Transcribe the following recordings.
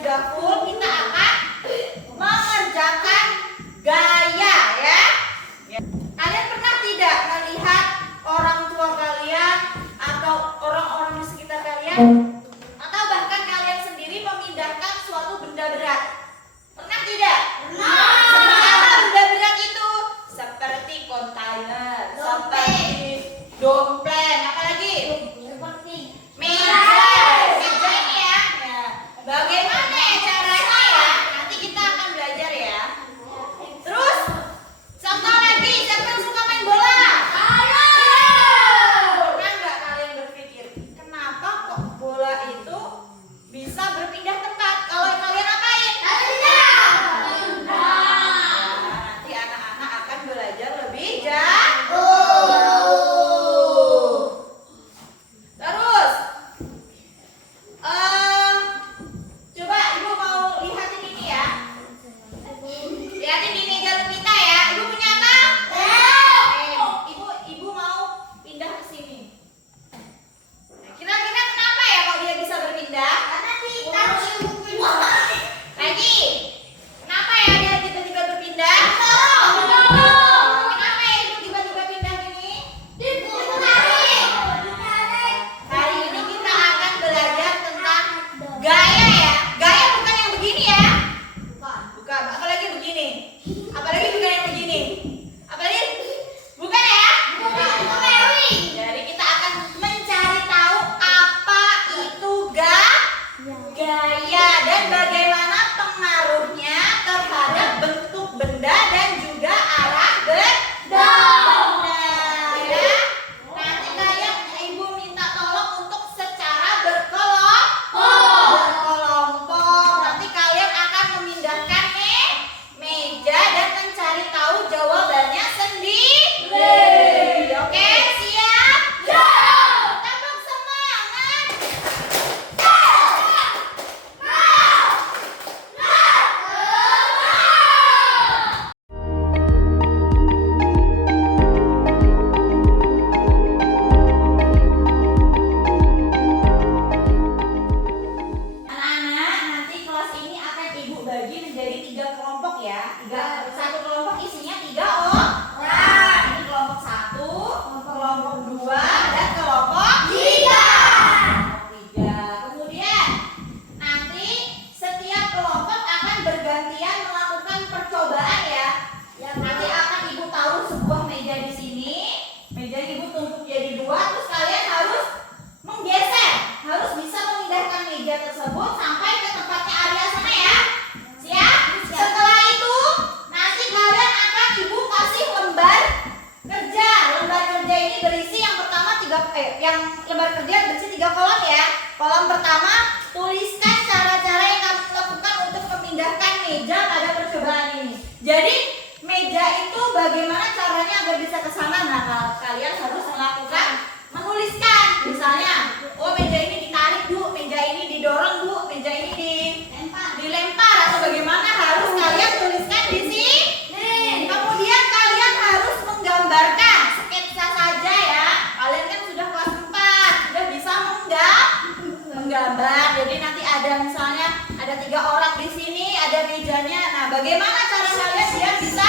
sudah full, kita akan mengerjakan gaya ya. Kalian pernah tidak melihat orang tua kalian atau orang-orang di sekitar kalian atau bahkan kalian sendiri memindahkan suatu benda berat? Pernah tidak? Pernah. Seperti apa benda berat itu? Seperti kontainer, seperti dompet, apalagi? Seperti meja ini ya. Bagaimana ya caranya ya? Nanti kita akan belajar ya. Terus contoh lagi, siapa yang suka main bola? Pernah nggak kalian berpikir kenapa kok bola itu bisa berpindah tempat? Kalau kalian apain? Nanti anak-anak akan belajar lebih jauh. Terus coba ibu mau lihatin ini ya. Lihatin di meja kita ya. Ibu punya apa? Ibu mau pindah ke sini. Kira-kira kenapa ya kok dia bisa berpindah? Karena lagi. Kenapa ya dia tiba-tiba berpindah? Kenapa ya ibu tiba-tiba pindah gini? Hari ini kita akan belajar tentang gaya ya. Gaya bukan yang begini ya. Bukan. Apalagi begini. Apalagi bukan yang begini. Apalagi bukan ya. Jadi kita akan mencari tahu apa itu gaya dan bagaimana pengaruhnya terhadap bentuk benda dan juga arah benda ya. Nanti kalian ibu minta tolong untuk secara berkelompok. Nanti kalian akan memindahkan meja dan mencari tahu jawabannya sendiri. Oke, siap? Tepuk semangat. Anak-anak, nanti kelas ini akan ibu bagi menjadi 3 kelompok ya. Satu kelompok isinya 3 orang. Ini kelompok 1, kelompok 2, dan kelompok 3. Kemudian nanti setiap kelompok akan bergantian melakukan percobaan ya. Nanti akan ibu taruh sebuah meja di sini. Meja ibu tumpuk jadi 2, terus kalian harus menggeser, harus bisa memindahkan meja tersebut sampai ke tempatnya Arya sana ya. Siap? Setelah itu nanti kalian akan ibu kasih lembar kerja. Lembar kerja ini berisi yang pertama lembar kerja berisi 3 kolom ya. Kolom pertama, tuliskan cara-cara yang kamu lakukan untuk memindahkan meja pada percobaan ini. Jadi meja itu bagaimana caranya agar bisa ke sana? Nah, kalian harus melakukan menuliskan. Misalnya, oh meja ini ditarik Bu, meja ini didorong Bu, meja ini dilempar atau bagaimana harus kalian tuliskan di sini. Kemudian kalian harus menggambarkan, sketsa saja ya. Kalian kan sudah kelas 4, sudah bisa menggambar. Jadi nanti ada misalnya ada 3 orang di sini, ada mejanya. Nah, bagaimana cara kalian biar bisa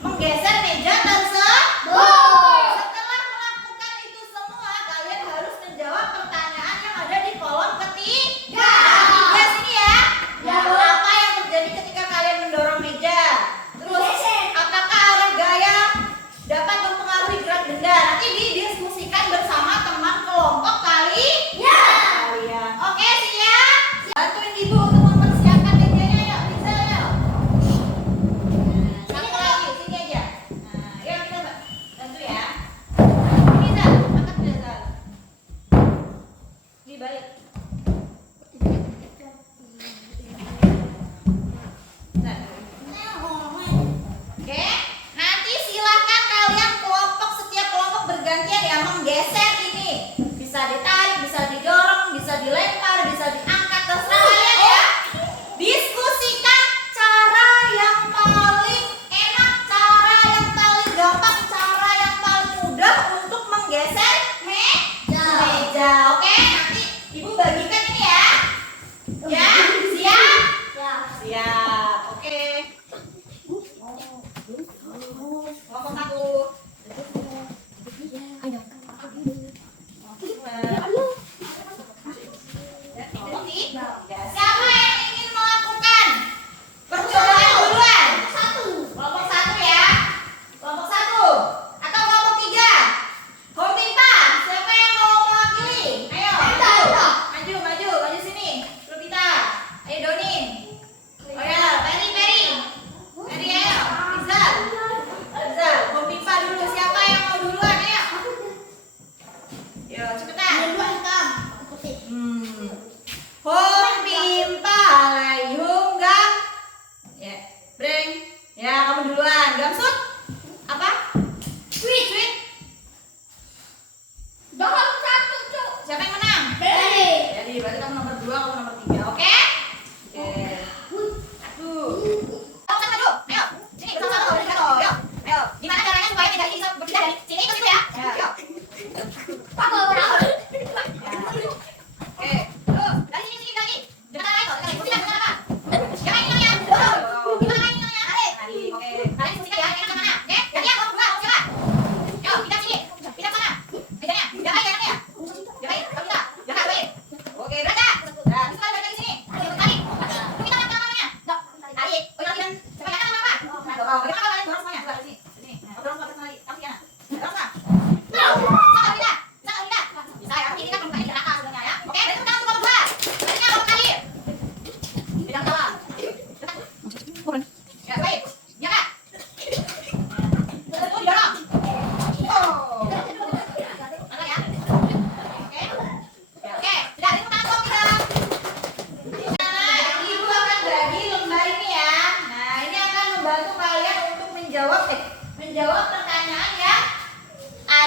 menggeser meja tersebut? Setelah melakukan itu semua, kalian harus menjawab pertanyaan yang ada di kolom ketiga. Ketiga sini ya. Apa yang terjadi ketika kalian mendorong meja? Terus apakah arah gaya dapat mempengaruhi gerak benda? Nanti didiskusikan bersama teman kelompok kalian. Oke, siap? Bantuin ibu untuk mempersiapkan mejanya, yuk. Bisa, yuk.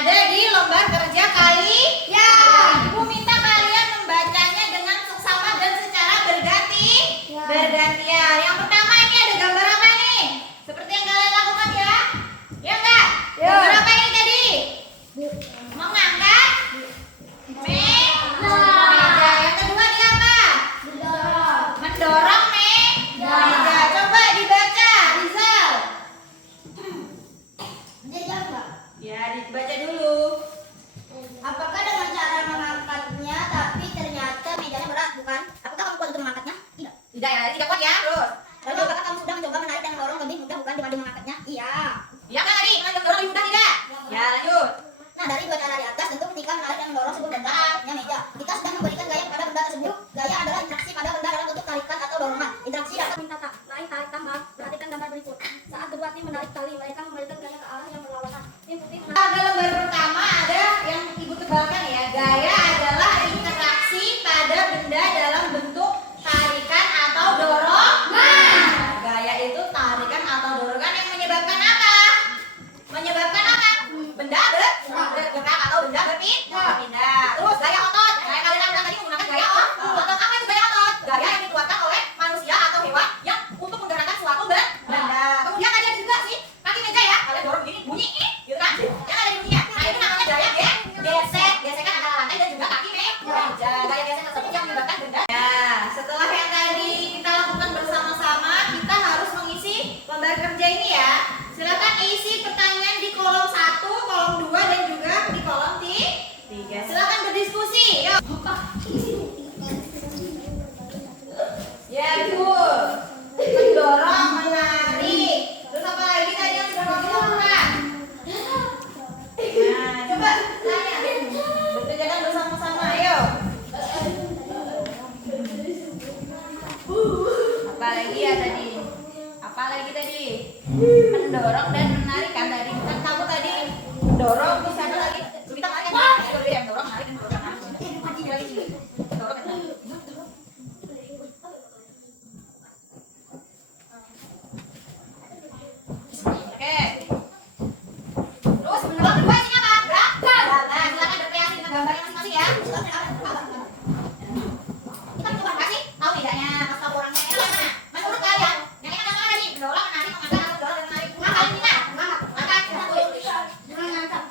ada di lembar kerja kali. Ya. Ibu minta kalian membacanya dengan seksama dan secara bergantian. Yang pertama ini ada gambar apa nih? Seperti yang kalian lakukan ya. Ya enggak? Ya. Gambar apa ini tadi? Mengangkat meja. Yang kedua ini apa? Mendorong meja. Coba dibaca, Rizal. Ya, dibaca dulu. Apakah dengan cara mengangkatnya tapi ternyata mejanya berat, bukan? Apakah kamu kuat untuk mengangkatnya? Tidak. Tidak ya, tidak kuat ya. Terus. Lalu apakah kamu sudah mencoba menarik dan mendorong lebih mudah, bukan dibanding mengangkatnya? Iya. Ya kan tadi, mendorong lebih mudah tidak? Ya, lanjut. Nah, dari dua cara di atas, tentu ketika menarik dan mendorong sebuah benda angkatnya meja, kita sedang memberikan gaya pada benda tersebut. Gaya adalah interaksi pada benda dalam bentuk tarikan atau dorongan. Interaksi dapat Minta tak lain tarik tambah. Perhatikan gambar berikut. Saat kedua tim menarik tali, mereka memberikan gaya ke arah yang berlawanan. Tim putih menarik. Pada lembar pertama ada yang ibu tebalkan ya. Gaya adalah interaksi pada benda dalam bentuk tarikan atau dorongan. Gaya itu tarikan atau dorongan yang menyebabkan apa? Menyebabkan apa? Benda bergerak atau benda berpindah. Terus gaya otot. Kayak kalian lakukan tadi menggunakan gaya otot. Apa itu gaya otot? Gaya yang dikeluarkan oleh manusia atau hewan yang untuk menggerakkan suatu benda. Kemudian ada juga sih kaki meja ya. Kalian dorong gini bunyi gitu kan? Yang ada bunyinya. Nah itu namanya gaya gesek. Gesekan antara lantai dan juga kaki meja. Gaya gesek tersebut yang menyebabkan benda. Ya, setelah yang tadi kita lakukan bersama-sama, kita harus mengisi lembar kerja ini ya. Silakan isi pertanyaan di kolom 1, kolom 2 dan juga di kolom 3. Silakan berdiskusi. Yuk. Ya, betul. Mendorong, menarik. Terus apa lagi tadi yang sudah kamu lakukan? Nah, coba tanya. Bekerjakan bersama-sama, ayo. Apa lagi ya tadi? Apa lagi tadi? Mendorong dan menarik kan tadi. Kan kamu tadi mendorong, terus ada lagi. Kita makan yang mendorong, menarik dan mendorong. Ini lagi sini. Mendorong dan menarik. Oke. Terus lembar kedua isinya apa? Nah, silakan berkreasi dengan gambarnya masing-masing ya. Kita coba kasih tahu bedanya, kasih tahu orangnya. Enak mana? Menurut kalian, yang enak mana tadi? Mendorong, menarik, mengangkat atau mendorong dan menarik? Nah, kalian kita angkat.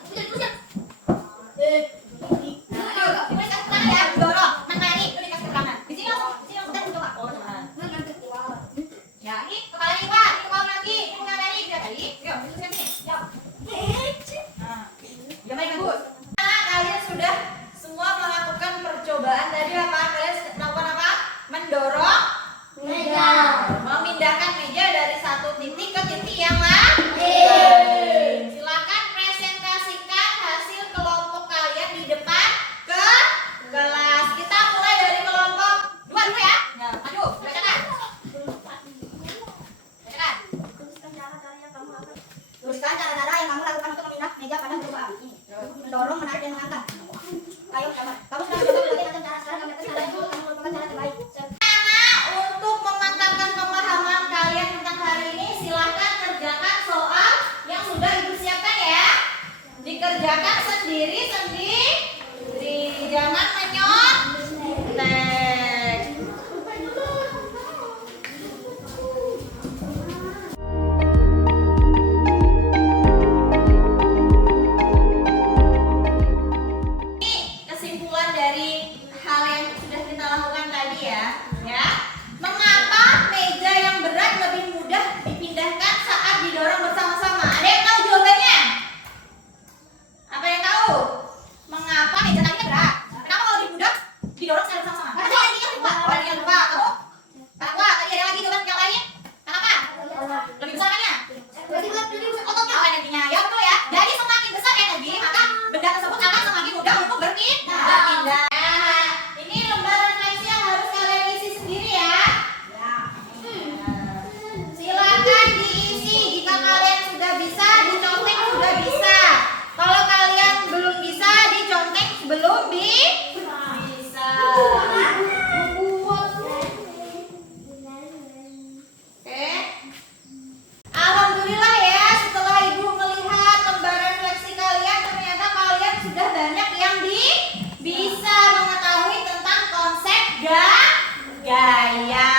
Diberikan keterangan ya, mendorong, menarik, itu dikasih keterangan. Di sini langsung kita coba. Oh, teman. Ya, ini kepala Iwa, ini kepala lagi, ini mengambil dia tadi. Yuk, dudukkan sini. Yuk. Nah, ya baik bagus. Nah, kalian sudah semua melakukan percobaan tadi apa? Kalian melakukan apa? Mendorong meja. Memindahkan meja dari satu titik ke titik yang lain. Silakan presentasikan hasil kelompok kalian di depan ke kelas. Kita mulai dari kelompok 2 dulu ya. Nah, maju, bacakan. Tuliskan cara-cara yang kamu lakukan untuk memindah meja pada perubahan ini. Mendorong, menarik dan mengangkat. Ayo, sabar. Kamu sudah mencoba berbagai macam cara. Sekarang gambarkan cara itu kamu merupakan cara terbaik. Untuk memantapkan pemahaman kalian tentang hari ini, silahkan kerjakan soal yang sudah ibu siapkan ya. Dikerjakan sendiri-sendiri, jangan menyontek. Ini kesimpulan dari hal yang sudah kita lakukan tadi ya. Mengapa meja yang berat lebih mudah dipindahkan saat didorong bersama-sama? Ada yang tahu jawabannya? Apa yang tahu? saya